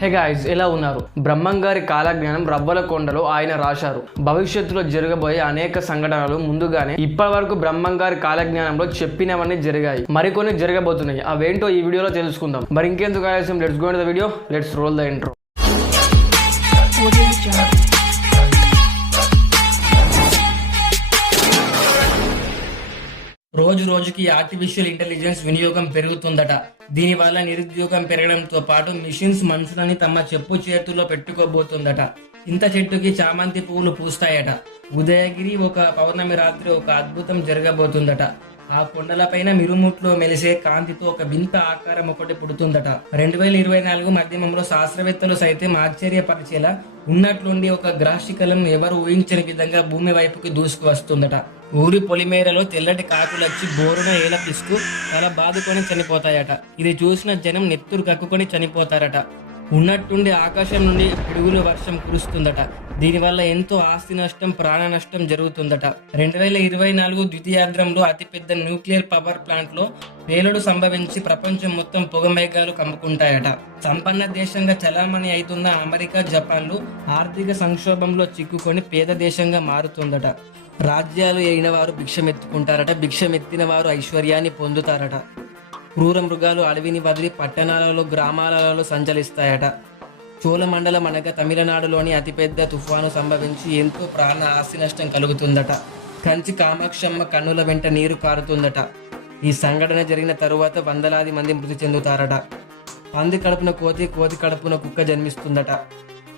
Hey guys ఎలా ఉన్నారు? బ్రహ్మంగారి కాలజ్ఞానం రవ్వల కొండలో ఆయన రాశారు. భవిష్యత్తులో జరగబోయే అనేక సంఘటనలు ముందుగానే ఇప్పటి వరకు బ్రహ్మంగారి కాలజ్ఞానంలో చెప్పినవన్నీ జరిగాయి. మరికొన్ని జరగబోతున్నాయి. అవేంటో ఈ వీడియోలో తెలుసుకుందాం. మరి ఇంకెందుకు ఆలస్యం? Let's go the video let's roll the intro రోజుకి ఆర్టిఫిషియల్ ఇంటెలిజెన్స్ వినియోగం పెరుగుతుందట. దీనివల్ల నిరుద్యోగం పెరగడంతో పాటు మిషన్స్ మనుషులని తమ చెప్పు చేతుల్లో పెట్టుకోబోతుందట. ఇంత చెట్టుకి చామంతి పువ్వులు పూస్తాయట. ఉదయగిరి ఒక పౌర్ణమి రాత్రి ఒక అద్భుతం జరగబోతుందట. ఆ కొండలపైన మిరుముట్లో మెలిసే కాంతితో ఒక వింత ఆకారం ఒకటి పుడుతుందట. రెండు వేల ఇరవై నాలుగు మధ్యమంలో శాస్త్రవేత్తలు సైతం ఆశ్చర్యపరిచేలా ఉన్నట్లుండి ఒక గ్రాహికలను ఎవరు ఊహించని విధంగా భూమి వైపుకి దూసుకు వస్తుందట ఊరి పొలిమేరలో తెల్లటి కాకులొచ్చి బోరున ఏలపిస్తూ తల బాదుకొని చనిపోతాయట. ఇది చూసిన జనం నెత్తురు కక్కుకొని చనిపోతారట. ఉన్నట్టుండి ఆకాశం నుండి పిడుగుల వర్షం కురుస్తుందట. దీనివల్ల ఎంతో ఆస్తి నష్టం ప్రాణ నష్టం జరుగుతుందట. రెండు వేల ఇరవై నాలుగు ద్వితీయార్ధంలో అతిపెద్ద న్యూక్లియర్ పవర్ ప్లాంట్లో పేలుడు సంభవించి ప్రపంచం మొత్తం పొగమేఘాలు కమ్ముకుంటాయట. సంపన్న దేశంగా చలామణి అవుతున్న అమెరికా జపాన్లు ఆర్థిక సంక్షోభంలో చిక్కుకొని పేద దేశంగా మారుతుందట. రాజ్యాలు అయిన వారు భిక్షమెత్తుకుంటారట. భిక్షమెత్తిన వారు ఐశ్వర్యాన్ని పొందుతారట. క్రూర మృగాలు అడవిని వదిలి పట్టణాలలో గ్రామాలలో సంచలిస్తాయట చోళమండలం అనగా తమిళనాడులోని అతిపెద్ద తుఫాను సంభవించి ఎంతో ప్రాణ ఆస్తి నష్టం కలుగుతుందట. కంచి కామాక్షమ్మ కన్నుల వెంట నీరు కారుతుందట. ఈ సంఘటన జరిగిన తరువాత వందలాది మంది మృతి చెందుతారట. పంది కడుపున కోతి కోతి కడుపున కుక్క జన్మిస్తుందట.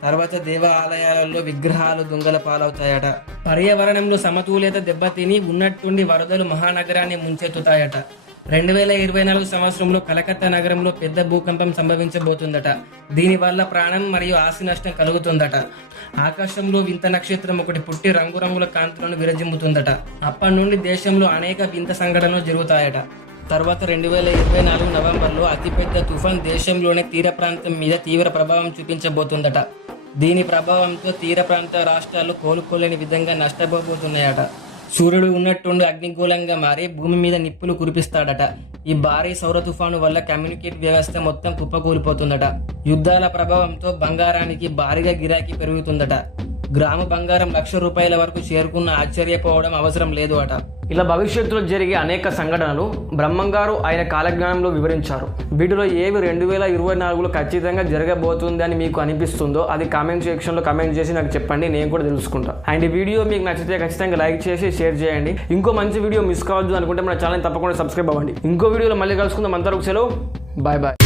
తర్వాత దేవ ఆలయాలలో విగ్రహాలు దొంగల పాలవుతాయట. పర్యావరణంలో సమతుల్యత దెబ్బతిని ఉన్నట్టుండి వరదలు మహానగరాన్ని ముంచెత్తుతాయట. రెండు వేల ఇరవై నాలుగు సంవత్సరంలో కలకత్తా నగరంలో పెద్ద భూకంపం సంభవించబోతుందట. దీనివల్ల ప్రాణం మరియు ఆస్తి నష్టం కలుగుతుందట. ఆకాశంలో వింత నక్షత్రం ఒకటి పుట్టి రంగురంగుల కాంతులను విరజిమ్ముతుందట. అప్పటి నుండి దేశంలో అనేక వింత సంఘటనలు జరుగుతాయట. తర్వాత రెండు వేల ఇరవై నాలుగు నవంబర్లో అతిపెద్ద తుఫాన్ దేశంలోని తీర ప్రాంతం మీద తీవ్ర ప్రభావం చూపించబోతుందట. దీని ప్రభావంతో తీర ప్రాంత రాష్ట్రాలు కోలుకోలేని విధంగా నష్టపోబోతున్నాయట. సూర్యుడు ఉన్నట్టుండి అగ్నిగోళంగా మారి భూమి మీద నిప్పులు కురిపిస్తాడట. ఈ భారీ సౌర తుఫాను వల్ల కమ్యూనికేట్ వ్యవస్థ మొత్తం కుప్పకూలిపోతుందట. యుద్ధాల ప్రభావంతో బంగారానికి భారీగా గిరాకీ పెరుగుతుందట. గ్రామ బంగారం లక్ష రూపాయల వరకు చేరుకున్న ఆశ్చర్యపోవడం అవసరం లేదు అట ఇలా భవిష్యత్తులో జరిగే అనేక సంఘటనలు బ్రహ్మంగారు ఆయన కాలజ్ఞానంలో వివరించారు. వీటిలో ఏవి రెండు వేల ఇరవై నాలుగులో ఖచ్చితంగా జరగబోతుంది అని మీకు అనిపిస్తుందో అది కామెంట్ సెక్షన్లో కామెంట్ చేసి నాకు చెప్పండి నేను కూడా తెలుసుకుంటా. అండ్ ఈ వీడియో మీకు నచ్చితే ఖచ్చితంగా లైక్ చేసి షేర్ చేయండి. ఇంకో మంచి వీడియో మిస్ కావద్దు అనుకుంటే మన ఛానల్ తప్పకుండా సబ్స్క్రైబ్ అవ్వండి. ఇంకో వీడియోలో మళ్ళీ కలుసుకుందాం. అంతవరకు సెలవు. Bye bye.